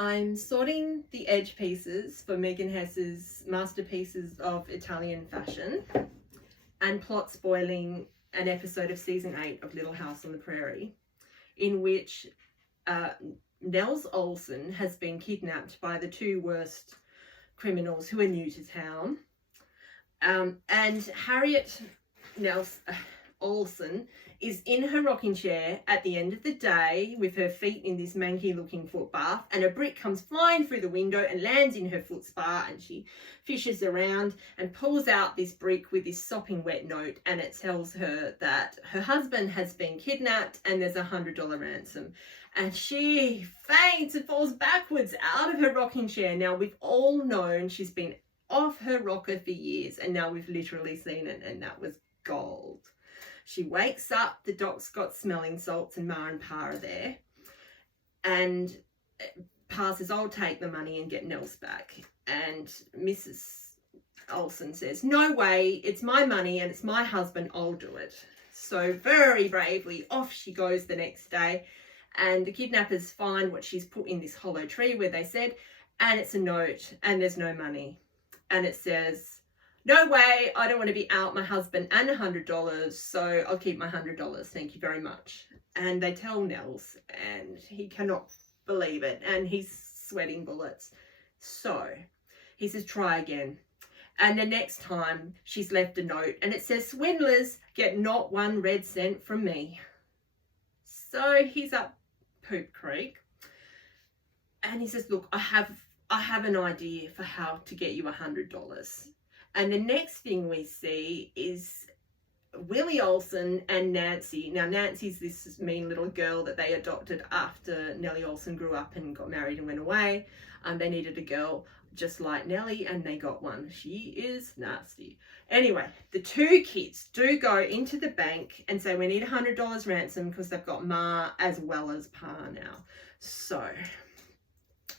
I'm sorting the edge pieces for Megan Hess's masterpieces of Italian fashion and plot spoiling an episode of season 8 of Little House on the Prairie, in which Mrs Oleson has been kidnapped by the two worst criminals who are new to town. And Harriet Oleson is in her rocking chair at the end of the day with her feet in this manky looking foot bath, and a brick comes flying through the window and lands in her foot spa, and she fishes around and pulls out this brick with this sopping wet note, and it tells her that her husband has been kidnapped and there's $100 ransom. And she faints and falls backwards out of her rocking chair. Now, we've all known she's been off her rocker for years, and now we've literally seen it, and that was gold. She wakes up, the doc's got smelling salts, and Ma and Pa are there. And Pa says, I'll take the money and get Nels back. And Mrs Oleson says, no way, it's my money and it's my husband, I'll do it. So very bravely, off she goes the next day. And the kidnappers find what she's put in this hollow tree where they said, and it's a note, and there's no money. And it says, no way, I don't want to be out my husband and $100, so I'll keep my $100. Thank you very much. And they tell Nels, and he cannot believe it, and he's sweating bullets. So he says, try again. And the next time she's left a note, and it says, swindlers get not 1 red cent from me. So he's up Poop Creek, and he says, look, I have an idea for how to get you $100. And the next thing we see is Willie Oleson and Nancy. Now, Nancy's this mean little girl that they adopted after Nellie Oleson grew up and got married and went away. They needed a girl just like Nellie, and they got one. She is nasty. Anyway, the two kids do go into the bank and say, we need $100 ransom because they've got Ma as well as Pa now. So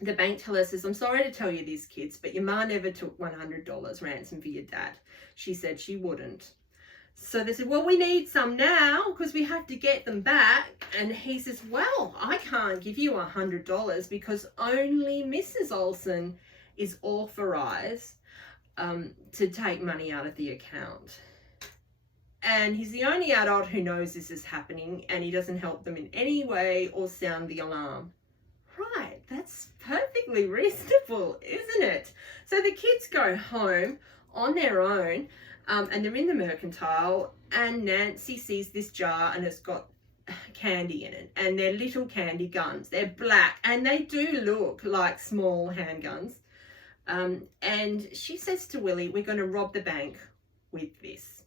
the bank teller says, I'm sorry to tell you this, kids, but your Ma never took $100 ransom for your dad. She said she wouldn't. So they said, well, we need some now because we have to get them back. And he says, well, I can't give you $100 because only Mrs Oleson is authorised to take money out of the account. And he's the only adult who knows this is happening, and he doesn't help them in any way or sound the alarm. Right, that's perfectly reasonable, isn't it? So the kids go home on their own, and they're in the mercantile, and Nancy sees this jar and it's got candy in it, and they're little candy guns. They're black and they do look like small handguns. And she says to Willie, we're going to rob the bank with this.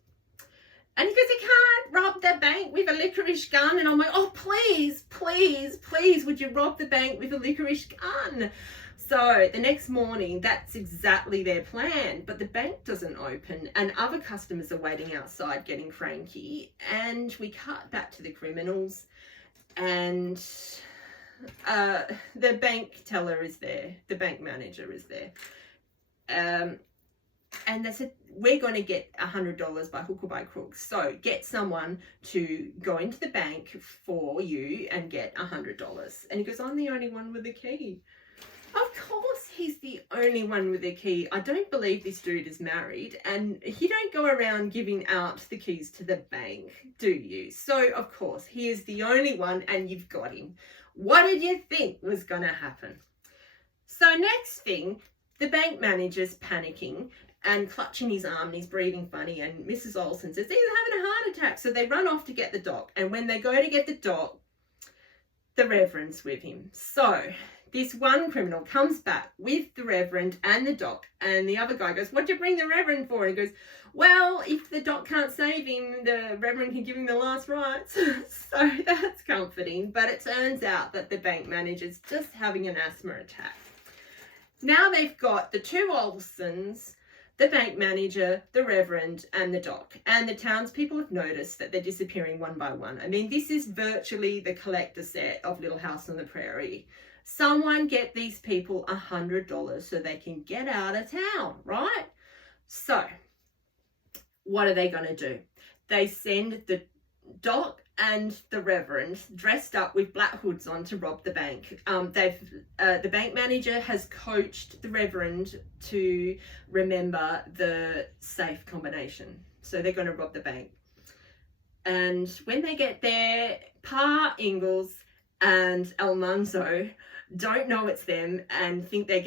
And he goes, I can't rob the bank with a licorice gun. And I'm like, oh, please, please, please, would you rob the bank with a licorice gun? So the next morning, that's exactly their plan. But the bank doesn't open, and other customers are waiting outside getting cranky. And we cut back to the criminals, and the bank teller is there. The bank manager is there. And they said, we're going to get $100 by hook or by crook. So get someone to go into the bank for you and get $100. And he goes, I'm the only one with the key. Of course he's the only one with the key. I don't believe this dude is married, and you don't go around giving out the keys to the bank, do you? So of course he is the only one, and you've got him. What did you think was going to happen? So next thing, the bank manager's panicking and clutching his arm, and he's breathing funny, and Mrs Oleson says, he's having a heart attack. So they run off to get the doc, and when they go to get the doc, the Reverend's with him. So this one criminal comes back with the Reverend and the doc, and the other guy goes, what'd you bring the Reverend for? And he goes, well, if the doc can't save him, the Reverend can give him the last rites. So that's comforting. But it turns out that the bank manager's just having an asthma attack. Now they've got the two Olsons, the bank manager, the Reverend, and the doc. And the townspeople have noticed that they're disappearing one by one. I mean, this is virtually the collector set of Little House on the Prairie. Someone get these people $100 so they can get out of town, right? So what are they going to do? They send the doc and the Reverend dressed up with black hoods on to rob the bank. The bank manager has coached the Reverend to remember the safe combination. So they're going to rob the bank. And when they get there, Pa Ingalls and Almanzo don't know it's them and think they're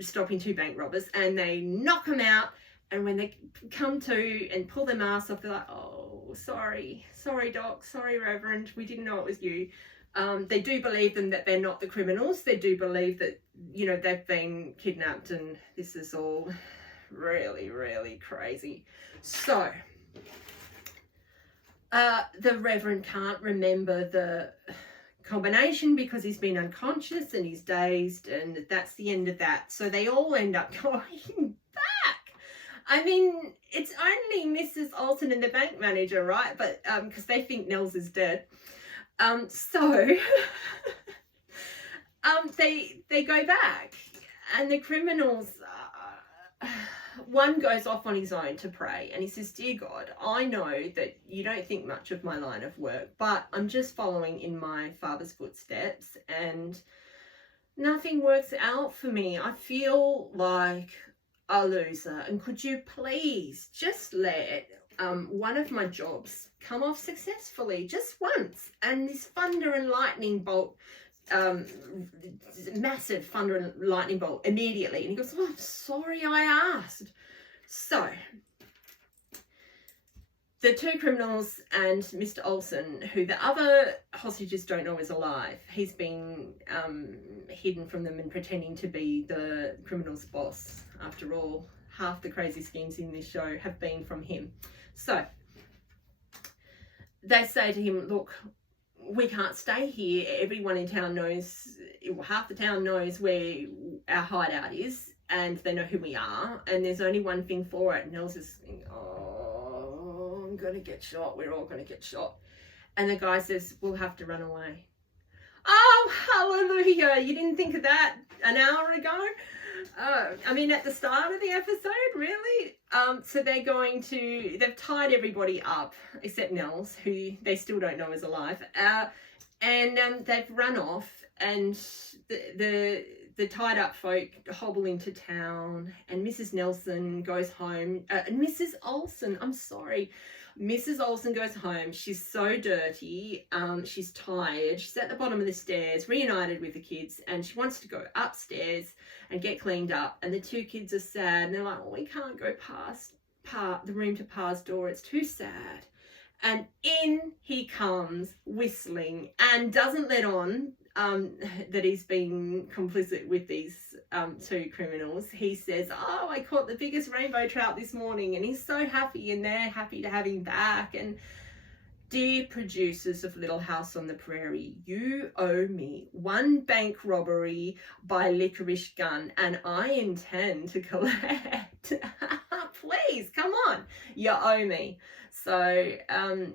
stopping two bank robbers, and they knock them out. And when they come to and pull their masks off, they're like, oh, sorry, Doc, sorry, Reverend, we didn't know it was you. They do believe them that they're not the criminals. They do believe that, you know, they've been kidnapped, and this is all really, really crazy. So the Reverend can't remember the combination because he's been unconscious and he's dazed, and that's the end of that. So they all end up going back. I mean, it's only Mrs Oleson and the bank manager, right? But because they think Nels is dead. So they go back, and the criminals, one goes off on his own to pray, and he says, dear God, I know that you don't think much of my line of work, but I'm just following in my father's footsteps, and nothing works out for me. I feel like a loser, and could you please just let one of my jobs come off successfully just once, and this thunder and lightning bolt, massive thunder and lightning bolt immediately. And he goes, oh, I'm sorry I asked. So the two criminals and Mr Oleson, who the other hostages don't know is alive, he's been hidden from them and pretending to be the criminal's boss. After all, half the crazy schemes in this show have been from him. So they say to him, look, we can't stay here. Everyone in town knows, half the town knows where our hideout is, and they know who we are, and there's only one thing for it. And Nels is thinking, oh, I'm going to get shot. We're all going to get shot. And the guy says, we'll have to run away. Oh, hallelujah. You didn't think of that an hour ago? I mean, at the start of the episode, really? So they've tied everybody up, except Nels, who they still don't know is alive. And they've run off, and the tied up folk hobble into town, and Mrs Nelson goes home. Mrs Oleson, I'm sorry. Mrs Oleson goes home. She's so dirty. She's tired. She's at the bottom of the stairs, reunited with the kids, and she wants to go upstairs and get cleaned up. And the two kids are sad, and they're like, oh, we can't go past the room to Pa's door. It's too sad. And in he comes whistling, and doesn't let on that he's been complicit with these two criminals. He says, oh, I caught the biggest rainbow trout this morning, and he's so happy, and they're happy to have him back. And dear producers of Little House on the Prairie, you owe me one bank robbery by licorice gun, and I intend to collect. Please, come on, you owe me. So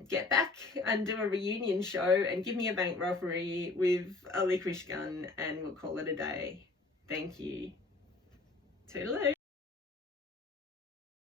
get back and do a reunion show and give me a bank robbery with a licorice gun, and we'll call it a day. Thank you. Toodaloo.